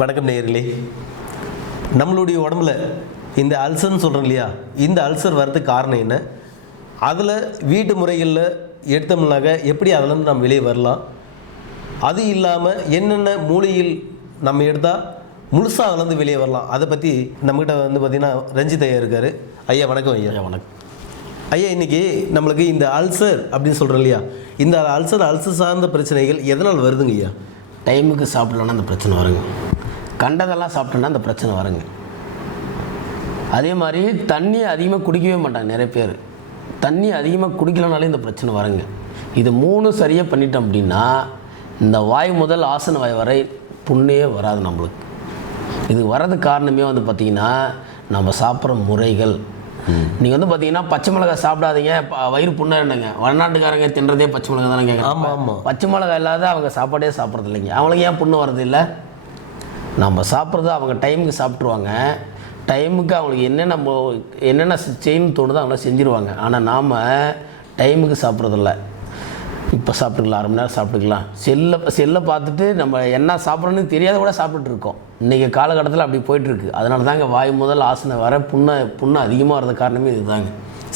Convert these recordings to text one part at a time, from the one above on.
வணக்கம் நேயர்களே. நம்மளுடைய உடம்புல இந்த அல்சர்னு சொல்கிறோம் இல்லையா, இந்த அல்சர் வர்றதுக்கு காரணம் என்ன, அதில் வீட்டு முறைகளில் எடுத்தோம்னாக்க எப்படி அதிலேருந்து நம்ம வெளியே வரலாம், அது இல்லாமல் என்னென்ன மூலிகையில் நம்ம எடுத்தால் முழுசாக அதிலேருந்து வெளியே வரலாம், அதை பற்றி நம்மகிட்ட வந்து பார்த்திங்கன்னா ரஞ்சித் ஐயா இருக்கார். ஐயா வணக்கம். ஐயா வணக்கம். ஐயா, இன்றைக்கி நம்மளுக்கு இந்த அல்சர் அப்படின்னு சொல்கிறோம் இல்லையா, இந்த அல்சர் சார்ந்த பிரச்சனைகள் எதனால் வருதுங்க ஐயா? டைமுக்கு சாப்பிட்லன்னா அந்த பிரச்சனை வருங்க. கண்டதெல்லாம் சாப்பிட்டோன்னா அந்த பிரச்சனை வருங்க. அதே மாதிரி தண்ணி அதிகமாக குடிக்கவே மாட்டாங்க நிறைய பேர். தண்ணி அதிகமாக குடிக்கலனாலே இந்த பிரச்சனை வருங்க. இது மூணு சரியாக பண்ணிட்டோம் அப்படின்னா இந்த வாய் முதல் ஆசன வாய் வரை புண்ணே வராது நம்மளுக்கு. இது வர்றதுக்கு காரணமே வந்து பார்த்திங்கன்னா நம்ம சாப்பிட்ற முறைகள். நீங்கள் வந்து பார்த்தீங்கன்னா பச்சை மிளகாய் சாப்பிடாதீங்க, வயிறு புண்ணாருங்க. வடநாட்டுக்காரங்க தின்றதே பச்சை மிளகாய் தானே கேட்குறாங்க. ஆமாம் ஆமாம். பச்சை மிளகாய் இல்லாத அவங்க சாப்பாடே சாப்பிட்றது இல்லைங்க. அவங்களுக்கு ஏன் புண்ணு வர்றது இல்லை? நம்ம சாப்பிட்றது அவங்க டைமுக்கு சாப்பிட்ருவாங்க. டைமுக்கு அவங்களுக்கு என்னென்ன செய்யணும்னு தோணுதோ அவங்கள செஞ்சுருவாங்க. ஆனால் நாம் டைமுக்கு சாப்பிட்றதில்ல. இப்போ சாப்பிட்டுக்கலாம், 1/2 மணி நேரம் சாப்பிட்டுக்கலாம், செல்லை பார்த்துட்டு நம்ம என்ன சாப்பிட்றோன்னு தெரியாத கூட சாப்பிட்டுட்டு இருக்கோம். இன்றைக்கி காலகட்டத்தில் அப்படி போயிட்டுருக்கு. அதனால தாங்க வாய் முதல் ஆசனை வர புண்ணு அதிகமாக வர்றது காரணமே இது தாங்க.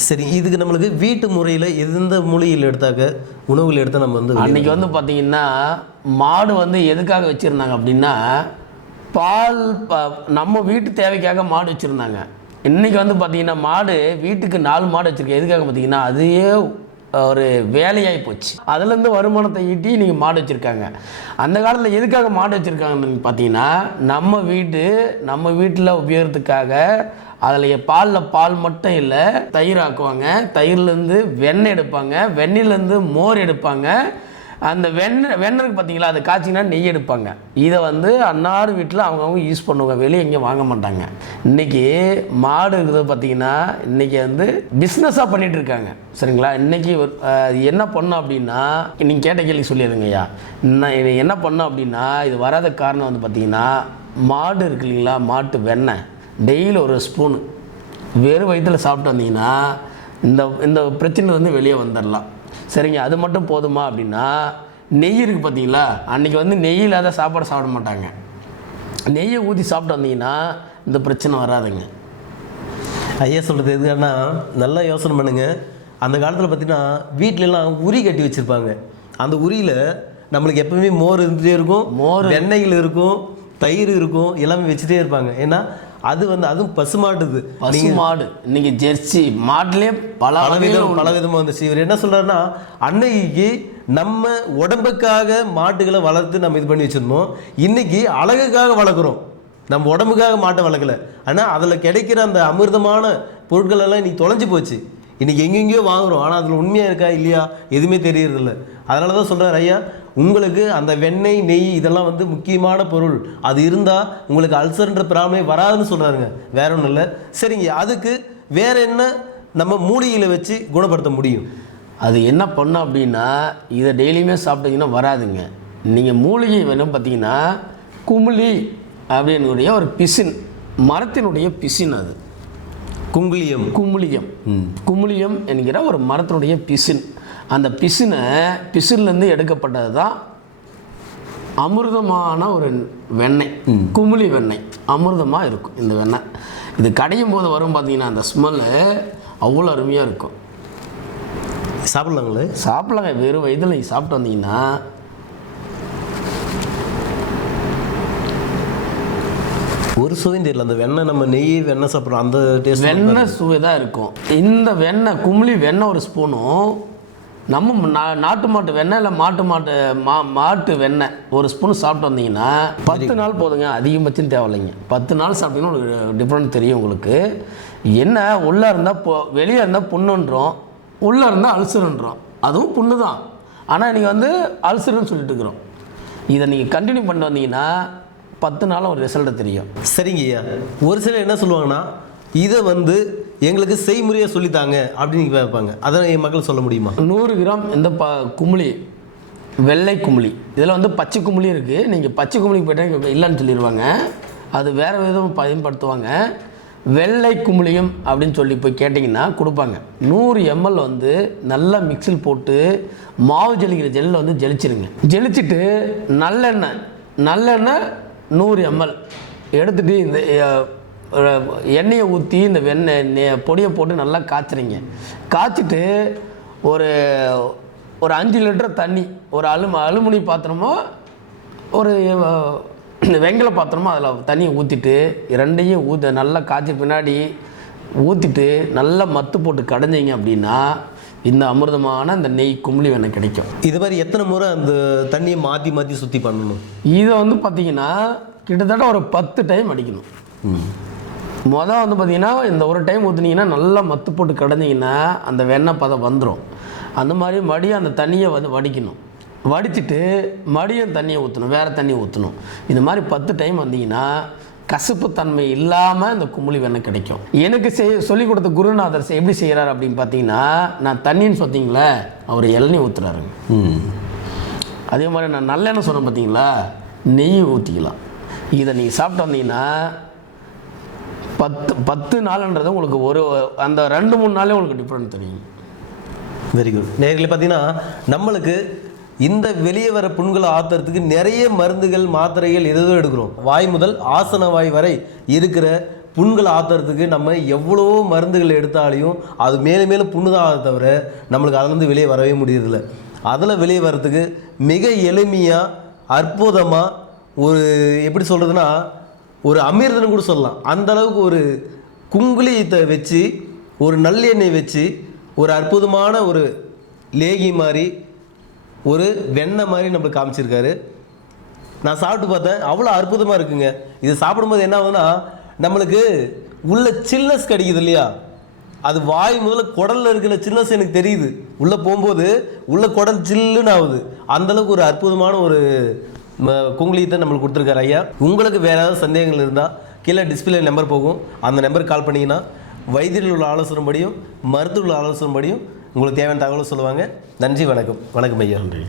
சரி, இதுக்கு நம்மளுக்கு வீட்டு முறையில் எந்த மூலிகையில் எடுத்தாக்க உணவுகள் எடுத்தால் நம்ம வந்து அன்றைக்கி வந்து பார்த்திங்கன்னா மாடு வந்து எதுக்காக வச்சுருந்தாங்க அப்படின்னா பால் நம்ம வீட்டு தேவைக்காக மாடு வச்சுருந்தாங்க. இன்றைக்கி வந்து பார்த்திங்கன்னா மாடு வீட்டுக்கு 4 மாடு வச்சுருக்கேன். எதுக்காக பார்த்திங்கன்னா அதையே ஒரு வேலையாகி போச்சு. அதுலேருந்து வருமானத்தை ஈட்டி நீங்கள் மாடு வச்சுருக்காங்க. அந்த காலத்தில் எதுக்காக மாடு வச்சுருக்காங்கன்னு பார்த்தீங்கன்னா நம்ம வீட்டில் உபயோகத்துக்காக. அதில் பால் மட்டும் இல்லை, தயிர் ஆக்குவாங்க, தயிர்லேருந்து வெண்ணெய் எடுப்பாங்க, வெண்ணெயிலேருந்து மோர் எடுப்பாங்க. அந்த வெண்ணெய்க்கு பார்த்தீங்களா, அதை காய்ச்சிங்கன்னா நெய் எடுப்பாங்க. இதை வந்து அன்னாறு வீட்டில் அவங்கவுங்க யூஸ் பண்ணுவாங்க, வெளியே எங்கேயும் வாங்க மாட்டாங்க. இன்றைக்கி மாடு இருக்கிறது பார்த்திங்கன்னா இன்றைக்கி வந்து பிஸ்னஸாக பண்ணிகிட்டு இருக்காங்க. சரிங்களா? இன்றைக்கி என்ன பண்ணோம் அப்படின்னா, நீங்கள் கேட்ட கேள்வி சொல்லிடுங்க ஐயா. என்ன பண்ணோம் அப்படின்னா இது வராத காரணம் வந்து பார்த்திங்கன்னா மாடு இருக்கு இல்லைங்களா, மாட்டு வெண்ணெய் டெய்லி ஒரு ஸ்பூனு வெறும் வயிற்றில் சாப்பிட்டு வந்தீங்கன்னா இந்த பிரச்சனை வந்து வெளியே வந்துடலாம். சரிங்க, அது மட்டும் போதுமா அப்படின்னா நெய் இருக்குது பார்த்தீங்களா, அன்றைக்கி வந்து நெய் இல்லாத சாப்பாடு சாப்பிட மாட்டாங்க. நெய்யை ஊற்றி சாப்பிட்டு வந்தீங்கன்னா இந்த பிரச்சனை வராதுங்க. ஐயா சொல்கிறது எதுக்கானா நல்லா யோசனை பண்ணுங்கள். அந்த காலத்தில் பார்த்திங்கன்னா வீட்டிலலாம் உரி கட்டி வச்சுருப்பாங்க. அந்த உரியில் நம்மளுக்கு எப்பவுமே மோர் இருந்துகிட்டே இருக்கும், வெண்ணெயில் இருக்கும், தயிர் இருக்கும், எல்லாமே வச்சுட்டே இருப்பாங்க. ஏன்னா அது வந்து அதுவும் பசுமாட்டுது. மாடு இன்னைக்கு ஜெர்சி மாட்டுலேயே பல விதமாக வந்துச்சு. இவர் என்ன சொல்கிறாருன்னா, அன்னைக்கு நம்ம உடம்புக்காக மாட்டுகளை வளர்த்து நம்ம இது பண்ணி வச்சுருந்தோம். இன்றைக்கி அழகுக்காக வளர்க்குறோம், நம்ம உடம்புக்காக மாட்டை வளர்க்கலை. ஆனால் அதில் கிடைக்கிற அந்த அமிர்தமான பொருட்கள் எல்லாம் இன்றைக்கி தொலைஞ்சி போச்சு. இன்றைக்கி எங்கெங்கேயோ வாங்குகிறோம், ஆனால் அதில் உண்மையாக இருக்கா இல்லையா எதுவுமே தெரியறதில்ல. அதனால தான் சொல்கிறார் ஐயா, உங்களுக்கு அந்த வெண்ணெய் நெய் இதெல்லாம் வந்து முக்கியமான பொருள், அது இருந்தால் உங்களுக்கு அல்சர்ன்ற ப்ராப்ளமே வராதுன்னு சொல்கிறாருங்க. வேற ஒன்றும் இல்லை. சரிங்க, அதுக்கு வேறு என்ன நம்ம மூலிகையில் வச்சு குணப்படுத்த முடியும்? அது என்ன பண்ணோம் அப்படின்னா இதை டெய்லியுமே சாப்பிட்டீங்கன்னா வராதுங்க. நீங்கள் மூலிகை வேணும் பார்த்தீங்கன்னா குமிழி அப்படின்னுடைய ஒரு பிசின், மரத்தினுடைய பிசின், அது குமிழியம் என்கிற ஒரு மரத்தினுடைய பிசின். அந்த பிசின்லேருந்து எடுக்கப்பட்டது தான் அமிர்தமான ஒரு வெண்ணெய், குமிழி வெண்ணெய். அமிர்தமாக இருக்கும் இந்த வெண்ணெய். இது கடையும் போது வரும் பார்த்தீங்கன்னா அந்த ஸ்மெல்லு அவ்வளோ அருமையாக இருக்கும். சாப்பிட்லாங்க. வெறும் வயதில் சாப்பிட்டு வந்தீங்கன்னா ஒரு சுவையும் தெரியல. அந்த வெண்ணெய் நம்ம வெண்ணெய் சாப்பிட்றோம், அந்த டேஸ்ட் வெண்ணெய் சுவை தான் இருக்கும். இந்த வெண்ணெய் குமிழி வெண்ணெய் ஒரு ஸ்பூனும், நம்ம நாட்டு மாட்டு வெண்ணெய் இல்லை மாட்டு வெண்ணெய் ஒரு ஸ்பூன் சாப்பிட்டு வந்தீங்கன்னா 10 நாள் போதுங்க. அதிகபட்சம் தேவையில்லைங்க. 10 நாள் சாப்பிட்டீங்கன்னா உங்களுக்கு டிஃப்ரெண்ட் தெரியும் உங்களுக்கு. என்ன உள்ளே இருந்தால் வெளியே இருந்தால் புண்ணுன்றோம், உள்ளே இருந்தால் அல்சருன்றோம். அதுவும் புண்ணு தான், ஆனால் நீங்கள் வந்து அல்சருன்னு சொல்லிட்டு இருக்கிறோம். இதை நீங்கள் கண்டினியூ பண்ணி வந்தீங்கன்னா 10 நாளும் ஒரு ரிசல்ட்டு தெரியும். சரிங்க ஐயா. ஒரு சிலர் என்ன சொல்லுவாங்கன்னா, இதை வந்து எங்களுக்கு செய்முறையாக சொல்லித்தாங்க அப்படின்னு கேட்பாங்க. அதை என் மக்கள் சொல்ல முடியுமா? 100 கிராம் இந்த குமிழி, வெள்ளை குமிழி, இதில் வந்து பச்சை குமிழி இருக்குது. நீங்கள் பச்சை குமிழிக்கு போய்ட்டா இல்லைன்னு சொல்லிடுவாங்க, அது வேறு விதம் பயன்படுத்துவாங்க. வெள்ளை குமிழியம் அப்படின்னு சொல்லி போய் கேட்டிங்கன்னா கொடுப்பாங்க. 100 ml வந்து நல்லா மிக்சில் போட்டு மாவு ஜலிக்கிற ஜெல்லில் வந்து ஜலிச்சிருங்க. ஜலிச்சுட்டு நல்லெண்ணெய் 100 ml எடுத்துகிட்டு இந்த எண்ணெயை ஊற்றி இந்த வெண்ணெய் பொடியை போட்டு நல்லா காய்ச்சுறீங்க. காய்ச்சிட்டு ஒரு 5 லிட்டர் தண்ணி ஒரு அலுமினி பாத்திரமோ ஒரு வெங்கல பாத்திரமோ அதில் தண்ணியை ஊற்றிட்டு ரெண்டையும் நல்லா காய்ச்சி பின்னாடி ஊற்றிட்டு நல்லா மத்து போட்டு கடைஞ்சிங்க அப்படின்னா இந்த அமிர்தமான இந்த நெய் குமிழி வெண்ணெய் கிடைக்கும். இது மாதிரி எத்தனை முறை அந்த தண்ணியை மாற்றி மாற்றி சுற்றி பண்ணணும்? இதை வந்து பார்த்திங்கன்னா கிட்டத்தட்ட ஒரு 10 டைம் அடிக்கணும். வந்து பார்த்திங்கன்னா இந்த ஒரு டைம் ஊற்றுனீங்கன்னா நல்லா மத்து போட்டு கடைஞ்சிங்கன்னா அந்த வெண்ணெய் பதம் வந்துடும். அந்த மாதிரி மடியும் அந்த தண்ணியை வந்து வடிக்கணும். வடிச்சிட்டு மடியும் தண்ணியை ஊற்றணும், வேறு தண்ணியை ஊற்றணும். இந்த மாதிரி 10 டைம் வந்தீங்கன்னா கசப்பு தன்மை இல்லாமல் இந்த குமிழி வெண்ணெய் கிடைக்கும். எனக்கு சொல்லிக் கொடுத்த குருநாதர் எப்படி செய்கிறார் அப்படின்னு பார்த்தீங்கன்னா, நான் தண்ணின்னு சொன்னீங்களே அவர் இளநீ ஊற்றுறாருங்க. அதே மாதிரி நான் நல்லெண்ணெய் சொன்னேன் பார்த்தீங்களா, நெய் ஊற்றிக்கலாம். இதை நீங்கள் சாப்பிட்டு வந்தீங்கன்னா 10 நாளுன்றது உங்களுக்கு அந்த 2-3 நாளே உங்களுக்கு டிஃப்ரெண்ட் தெரியும். Very good. நேர்களை பார்த்தீங்கன்னா நம்மளுக்கு இந்த வெளியே வர புண்களை ஆற்றுறதுக்கு நிறைய மருந்துகள் மாத்திரைகள் எதோ எடுக்கிறோம். வாய் முதல் ஆசன வாய் வரை இருக்கிற புண்களை ஆற்றுறதுக்கு நம்ம எவ்வளோ மருந்துகள் எடுத்தாலையும் அது மேலும் மேலும் புண்ணு தான் ஆக தவிர நம்மளுக்கு அதுலேருந்து வெளியே வரவே முடியறதில்ல. அதில் வெளியே வர்றதுக்கு மிக எளிமையாக அற்புதமாக ஒரு எப்படி சொல்கிறதுனா ஒரு அமிர்தன்னு கூட சொல்லலாம். அந்த அளவுக்கு ஒரு குங்குளியத்தை வச்சு ஒரு நல்லெண்ணெய் வச்சு ஒரு அற்புதமான ஒரு லேகி மாதிரி ஒரு வெண்ணெய் மாதிரி நம்மளுக்கு காமிச்சிருக்காரு. நான் சாப்பிட்டு பார்த்தேன், அவ்வளோ அற்புதமாக இருக்குங்க. இது சாப்பிடும்போது என்ன ஆகுதுன்னா நம்மளுக்கு உள்ள சில்னஸ் கிடைக்குது இல்லையா, அது வாய் முதல்ல குடலில் இருக்கிற சில்னஸ் எனக்கு தெரியுது. உள்ளே போகும்போது உள்ள குடல் சில்லுன்னு ஆகுது. அந்தளவுக்கு ஒரு அற்புதமான ஒரு குங்குளியத்தை நம்மளுக்கு கொடுத்துருக்காரு ஐயா. உங்களுக்கு வேறு ஏதாவது சந்தேகங்கள் இருந்தால் கீழே டிஸ்பிளே நம்பர் போகும், அந்த நம்பருக்கு கால் பண்ணிங்கன்னா வைத்தியர்கள் உள்ள ஆலோசனைப்படியும் மருத்துவ உள்ள ஆலோசனைப்படியும் உங்களுக்கு தேவையான தகவல் சொல்லுவாங்க. நன்றி, வணக்கம். வணக்கம் ஐயா. நன்றி.